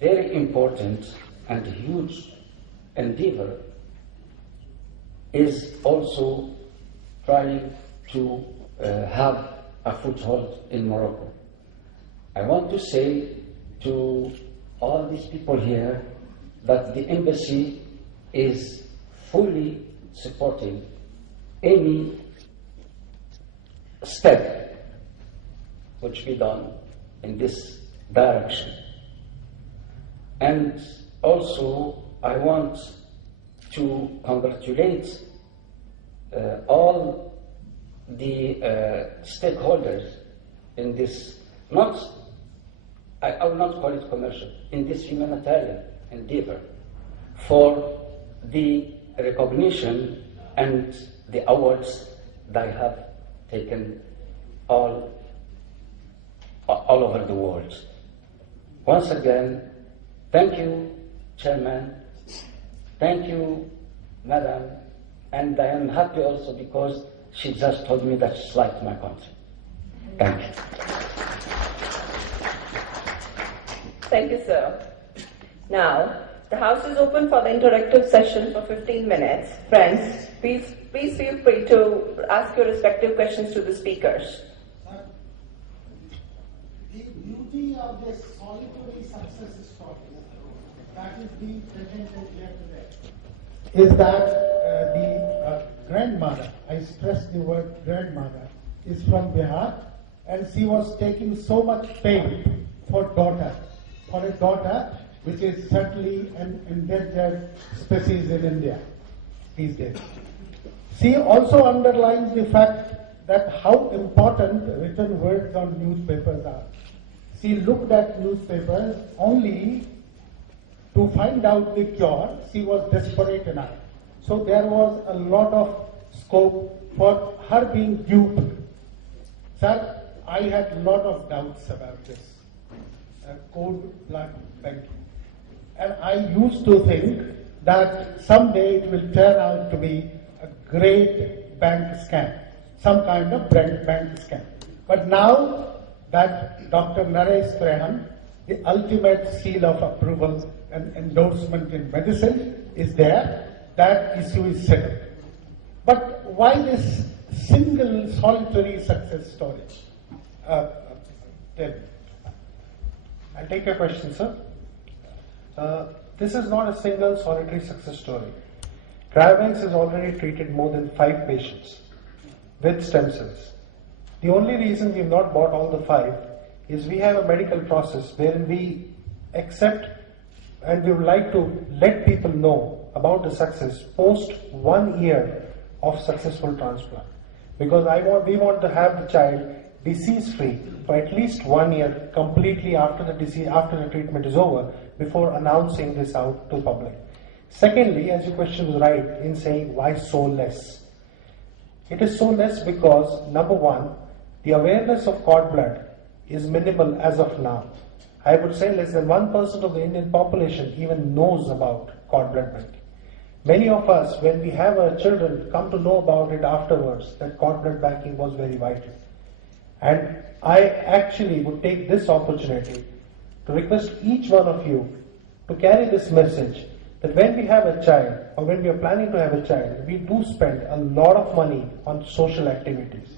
very important and huge endeavor is also trying to have a foothold in Morocco. I want to say to all these people here that the embassy is fully supporting any step which be done in this direction. And also I want to congratulate all the stakeholders in this, I will not call it commercial, in this humanitarian endeavor for the recognition and the awards they have taken all over the world. Once again, thank you, Chairman, thank you, Madam, and I am happy also because she just told me that she liked my country. Thank you. Thank you, sir. Now, the House is open for the interactive session for 15 minutes. Friends, please feel free to ask your respective questions to the speakers. The beauty of this solitary success story that is being presented here today is that the grandmother, I stress the word grandmother, is from Bihar, and she was taking so much pain for a daughter which is certainly an endangered species in India these days. She also underlines the fact that how important written words on newspapers are. She looked at newspapers only to find out the cure. She was desperate enough. So there was a lot of scope for her being duped. Sir, I had a lot of doubts about this cold blood banking. And I used to think that someday it will turn out to be a great bank scam, some kind of bank scam. But now that Dr. Naresh Trehan, the ultimate seal of approval and endorsement in medicine is there, that issue is settled. But why this single solitary success story? David. I'll take your question, sir. This is not a single solitary success story. Cryobanks has already treated more than 5 patients with stem cells. The only reason we've not bought all the 5 is we have a medical process wherein we accept and we would like to let people know about the success post 1 year of successful transplant. Because we want to have the child disease-free for at least 1 year completely after the treatment is over before announcing this out to public. Secondly, as your question was right in saying why so less. It is so less because, number one, the awareness of cord blood is minimal as of now. I would say less than 1% of the Indian population even knows about cord blood banking. Many of us, when we have our children, come to know about it afterwards, that cord blood banking was very vital. And I actually would take this opportunity to request each one of you to carry this message that when we have a child or when we are planning to have a child, we do spend a lot of money on social activities.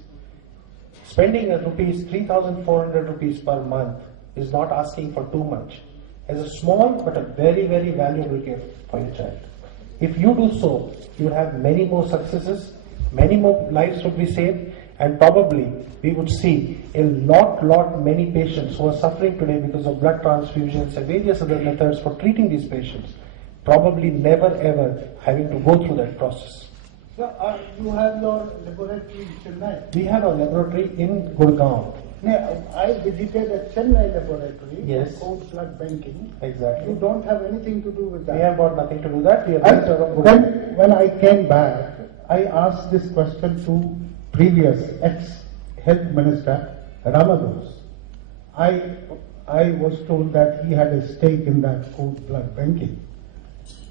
Spending 3,400 rupees per month is not asking for too much. As a small but a very, very valuable gift for your child. If you do so, you will have many more successes, many more lives would be saved, and probably we would see a lot many patients who are suffering today because of blood transfusions and various other methods for treating these patients, probably never ever having to go through that process. So you have your laboratory in Chennai? We have a laboratory in Gurgaon. No, I visited a Chennai laboratory Yes. for cord blood banking. Exactly. You don't have anything to do with that. We have got nothing to do that. We are And based out of then Gurgaon. when I came back, I asked this question to previous ex-health minister, Ramados. I was told that he had a stake in that cord blood banking.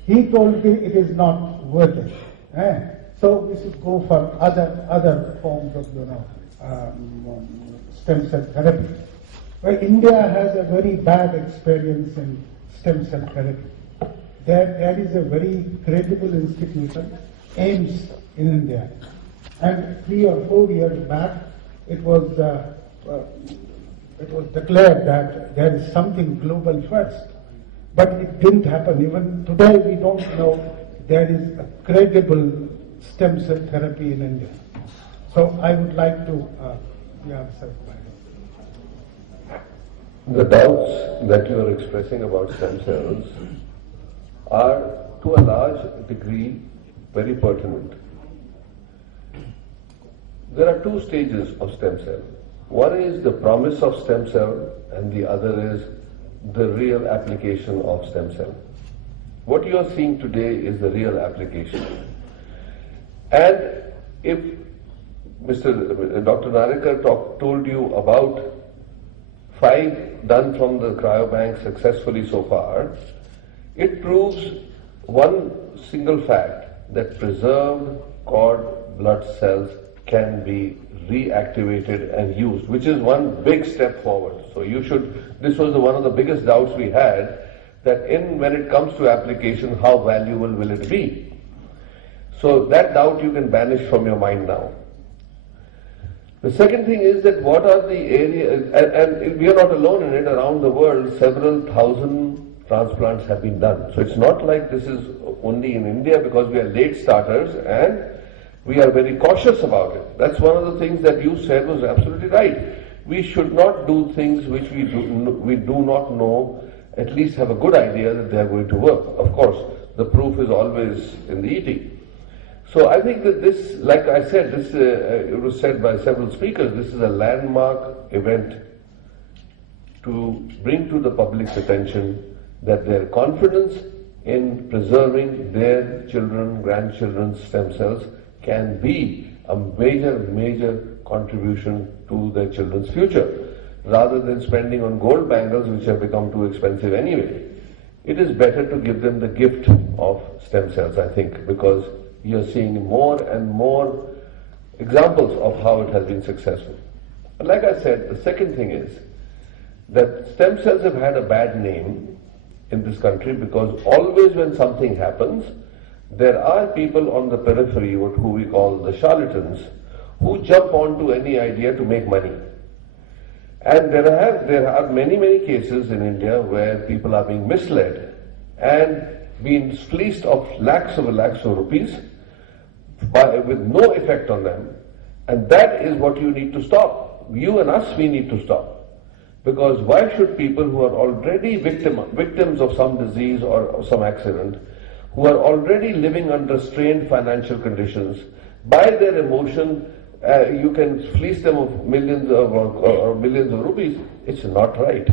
He told me it is not worth it. So we should go for other forms of stem cell therapy. Well, India has a very bad experience in stem cell therapy. There is a very credible institution, AIMS, in India. And 3 or 4 years back, it was declared that there is something global first. But it didn't happen. Even today, we don't know there is a credible stem cell therapy in India. So I would like to be answered by that. The doubts that you are expressing about stem cells are to a large degree very pertinent. There are 2 stages of stem cell. One is the promise of stem cell and the other is the real application of stem cell. What you are seeing today is the real application. And if Dr. Narikar told you about 5 done from the cryobank successfully so far, it proves one single fact, that preserved cord blood cells can be reactivated and used, which is one big step forward. So this was one of the biggest doubts we had, that when it comes to application, how valuable will it be? So that doubt you can banish from your mind now. The second thing is that what are the areas, and we are not alone in it, around the world several thousand transplants have been done. So it's not like this is only in India, because we are late starters and we are very cautious about it. That's one of the things that you said was absolutely right. We should not do things which we do not know, at least have a good idea that they are going to work. Of course, the proof is always in the eating. So I think that this, like I said, it was said by several speakers, this is a landmark event to bring to the public's attention that their confidence in preserving their children, grandchildren's stem cells can be a major contribution to their children's future, rather than spending on gold bangles which have become too expensive anyway. It is better to give them the gift of stem cells, I think, because you are seeing more and more examples of how it has been successful. And like I said, the second thing is that stem cells have had a bad name in this country, because always when something happens, there are people on the periphery, who we call the charlatans, who jump onto any idea to make money. And there are many cases in India where people are being misled and being fleeced of lakhs of rupees with no effect on them. And that is what you need to stop. You and us, we need to stop. Because why should people who are already victims of some disease or some accident, who are already living under strained financial conditions, by their emotion, you can fleece them of millions of rupees? It's not right.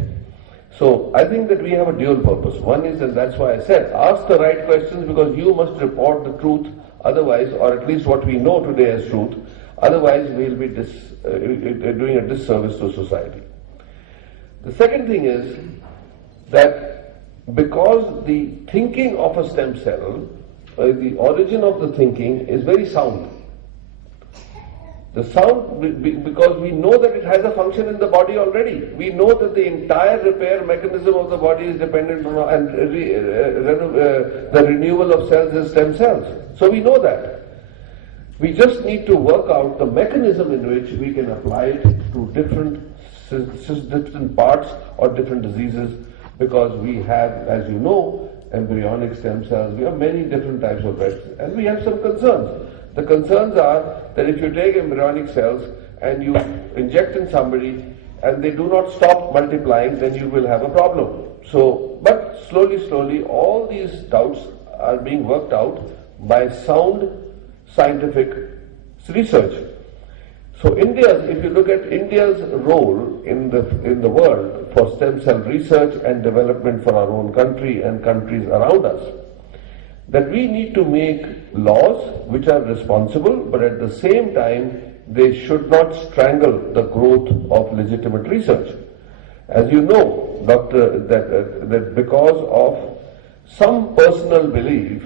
So I think that we have a dual purpose. One is, and that's why I said, ask the right questions, because you must report the truth, otherwise, or at least what we know today as truth, otherwise we'll be doing a disservice to society. The second thing is that because the thinking of a stem cell, the origin of the thinking is very sound. The sound, because we know that it has a function in the body already. We know that the entire repair mechanism of the body is dependent on the renewal of cells is stem cells. So we know that. We just need to work out the mechanism in which we can apply it to different parts or different diseases, because we have, as you know, embryonic stem cells. We have many different types of breasts, and we have some concerns. The concerns are that if you take embryonic cells and you inject in somebody and they do not stop multiplying, then you will have a problem. So, but slowly, all these doubts are being worked out by sound scientific research. So if you look at India's role in the world for stem cell research and development for our own country and countries around us, that we need to make laws which are responsible, but at the same time they should not strangle the growth of legitimate research. As you know, that because of some personal belief,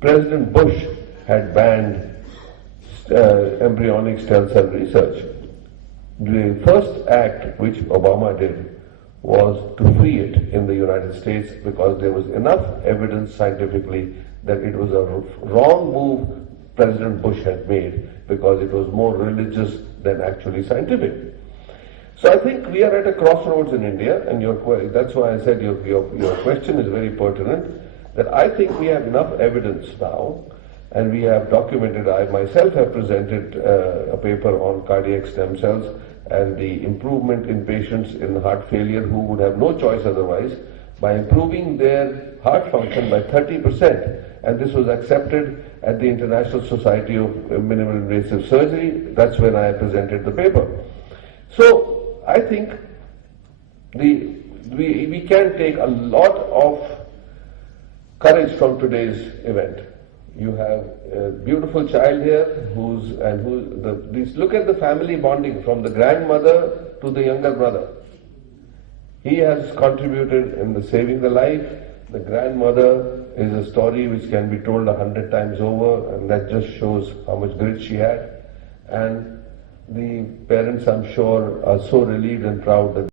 President Bush had banned embryonic stem cell research. The first act which Obama did was to free it in the United States because there was enough evidence scientifically that it was a wrong move President Bush had made because it was more religious than actually scientific. So I think we are at a crossroads in India, and that's why I said your question is very pertinent, that I think we have enough evidence now, and we have documented, I myself have presented a paper on cardiac stem cells and the improvement in patients in heart failure who would have no choice otherwise by improving their heart function by 30%. And this was accepted at the International Society of Minimal Invasive Surgery. That's when I presented the paper. So I think we can take a lot of courage from today's event. You have a beautiful child here look at the family bonding from the grandmother to the younger brother. He has contributed in the saving the life. The grandmother is a story which can be told 100 times over, and that just shows how much grit she had. And the parents, I'm sure, are so relieved and proud that